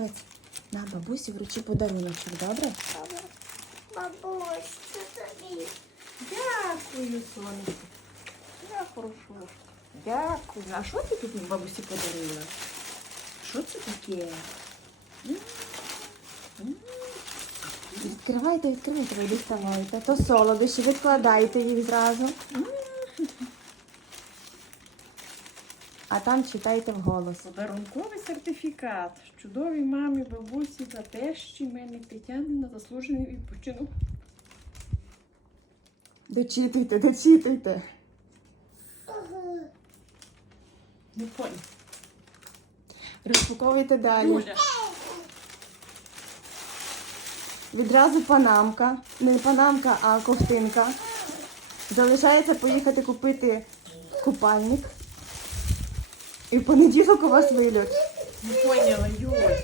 Доць, на бабусі вручи подаруночок, добре? Бабусь, це тобі. Дякую, сонечко. Я. Дякую. А що ти тут бабусі подарила? Що це таке? М? М? Відкривайте, відкривайте, ви діставайте. То солодощі, відкладайте їх зразу. М. А там читайте вголос. Подарунковий сертифікат. Чудовій мамі, бабусі та тещі мене Тетяни на заслужений відпочинок. Дочитуйте, дочитуйте. Не понял. Розпаковуйте далі. Юля. Відразу панамка. Не панамка, а ковтинка. Залишається поїхати купити купальник. І в понеділок у вас вильот. Не поняла, Юля.